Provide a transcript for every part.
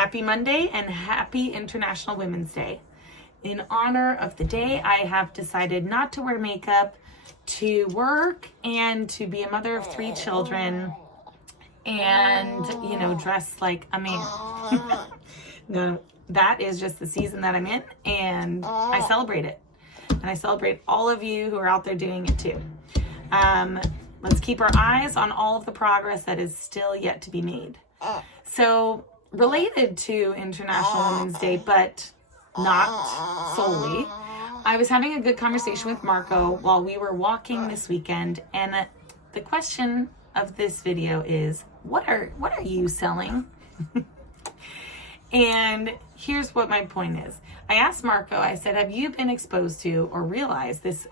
Happy Monday and happy International Women's Day. In honor of the day, I have decided not to wear makeup, to work, and to be a mother of 3 children, and, dress like a man. No, that is just the season that I'm in, and I celebrate it. And I celebrate all of you who are out there doing it too. Let's keep our eyes on all of the progress that is still yet to be made. So, related to International Women's Day, but not solely, I was having a good conversation with Marco while we were walking this weekend, and the question of this video is, what are you selling? And here's what my point is. I asked Marco, I said, have you been exposed to or realized this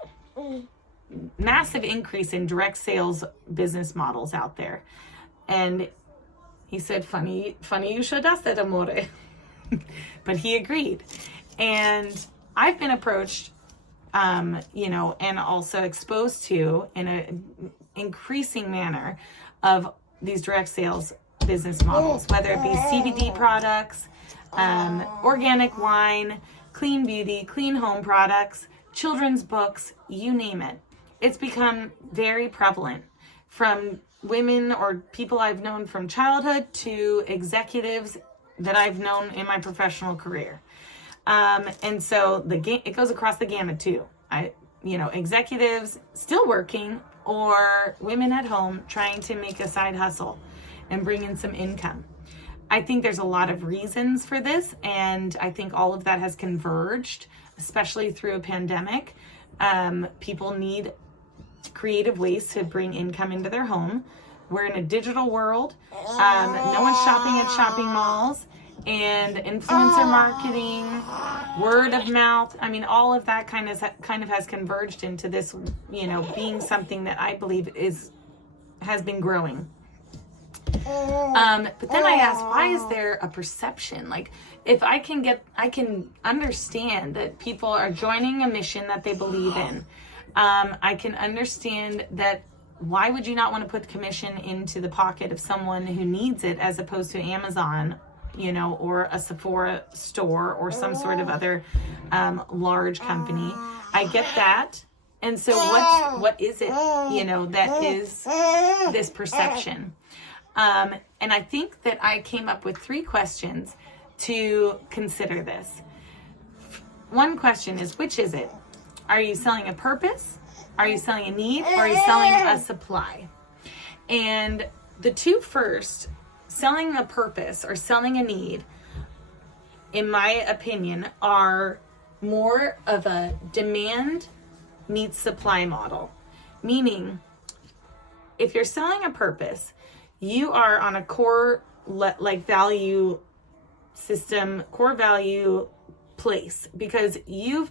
massive increase in direct sales business models out there? And he said, funny you should ask that, amore. But he agreed. And I've been approached, and also exposed to in an increasing manner of these direct sales business models, whether it be CBD products, organic wine, clean beauty, clean home products, children's books, you name it. It's become very prevalent, from women or people I've known from childhood to executives that I've known in my professional career. And so it goes across the gamut too. Executives still working or women at home trying to make a side hustle and bring in some income. I think there's a lot of reasons for this, and I think all of that has converged, especially through a pandemic. People need creative ways to bring income into their home. We're in a digital world. No one's shopping at shopping malls, and influencer marketing, word of mouth. I mean, all of that kind of has converged into this, being something that I believe has been growing. But then I asked, why is there a perception? Like, if I can understand that people are joining a mission that they believe in. I can understand that. Why would you not want to put commission into the pocket of someone who needs it, as opposed to Amazon, or a Sephora store or some sort of other large company? I get that. And so what is it, that is this perception? And I think that I came up with 3 questions to consider this. One question is, which is it? Are you selling a purpose? Are you selling a need? Or are you selling a supply? And the 2 first, selling a purpose or selling a need, in my opinion, are more of a demand meets supply model. Meaning, if you're selling a purpose, you are on a core value system, core value place, because you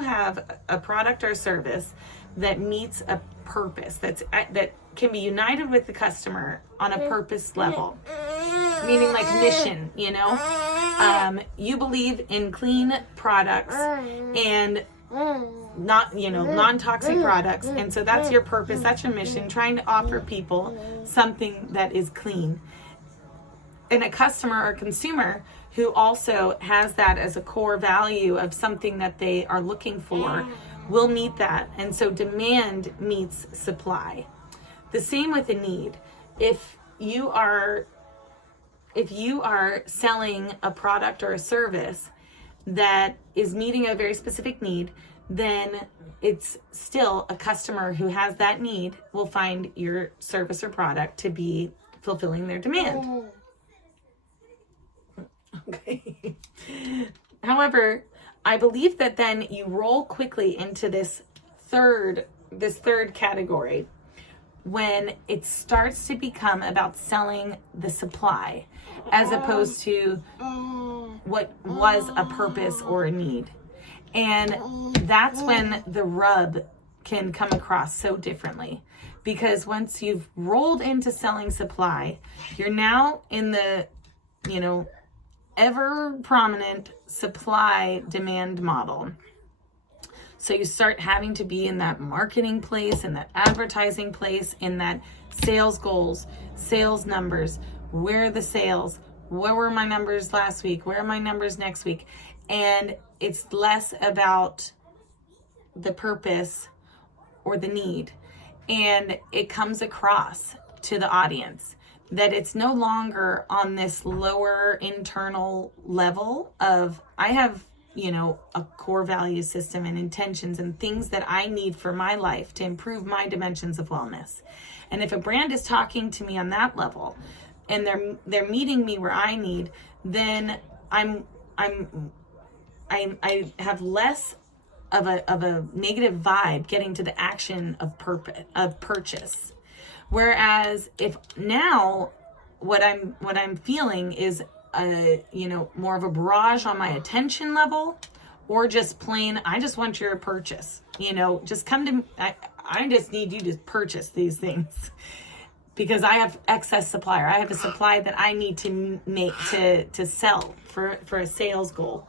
have a product or service that meets a purpose that can be united with the customer on a purpose level, meaning like mission. You believe in clean products and not non-toxic products, and so that's your purpose, that's your mission, trying to offer people something that is clean. And a customer or consumer who also has that as a core value of something that they are looking for will meet that. And so demand meets supply. The same with a need. If you are selling a product or a service that is meeting a very specific need, then it's still a customer who has that need will find your service or product to be fulfilling their demand. Okay. However, I believe that then you roll quickly into this third category when it starts to become about selling the supply as opposed to what was a purpose or a need. And that's when the rub can come across so differently, because once you've rolled into selling supply, you're now in the, ever prominent supply demand model. So you start having to be in that marketing place, in that advertising place, in that sales goals, sales numbers, where are the sales, where were my numbers last week? Where are my numbers next week? And it's less about the purpose or the need. And it comes across to the audience that it's no longer on this lower internal level of, I have, a core value system and intentions and things that I need for my life to improve my dimensions of wellness. And if a brand is talking to me on that level and they're meeting me where I need, then I have less of a negative vibe getting to the action of purchase. Whereas if now what I'm feeling is more of a barrage on my attention level, or just plain, I just want your purchase, just come to me. I just need you to purchase these things because I have excess supply, or I have a supply that I need to make to sell for a sales goal.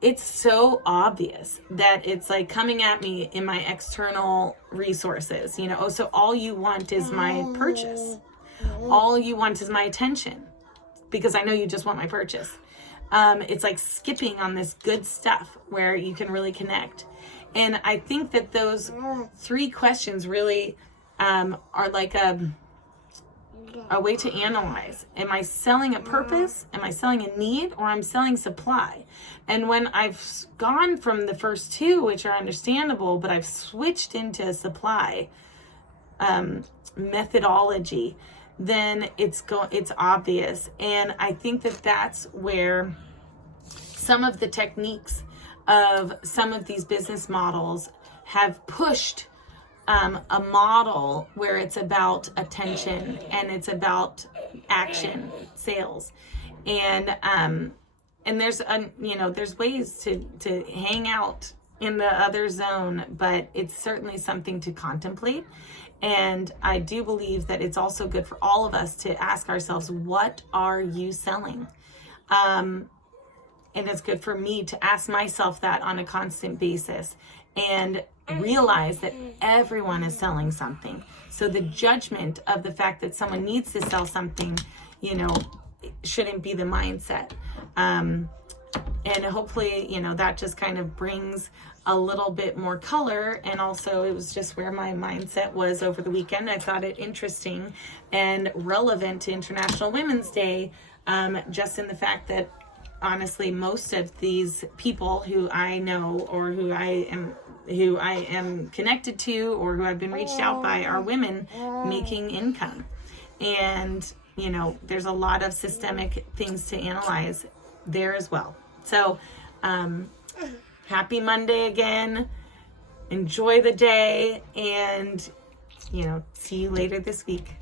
It's so obvious that it's like coming at me in my external resources, so all you want is my purchase. All you want is my attention because I know you just want my purchase. It's like skipping on this good stuff where you can really connect. And I think that those 3 questions really are like a way to analyze. Am I selling a purpose? Am I selling a need? Or I'm selling supply? And when I've gone from the first 2, which are understandable, but I've switched into a supply methodology, then it's obvious. And I think that that's where some of the techniques of some of these business models have pushed a model where it's about attention and it's about action, sales, and there's ways to hang out in the other zone, but it's certainly something to contemplate. And I do believe that it's also good for all of us to ask ourselves, what are you selling? And it's good for me to ask myself that on a constant basis and realize that everyone is selling something. So the judgment of the fact that someone needs to sell something, shouldn't be the mindset. And hopefully, that just kind of brings a little bit more color. And also it was just where my mindset was over the weekend. I thought it interesting and relevant to International Women's Day, just in the fact that honestly, most of these people who I know or who I am connected to or who I've been reached out by are women making income. And, there's a lot of systemic things to analyze there as well. So, happy Monday again. Enjoy the day and, see you later this week.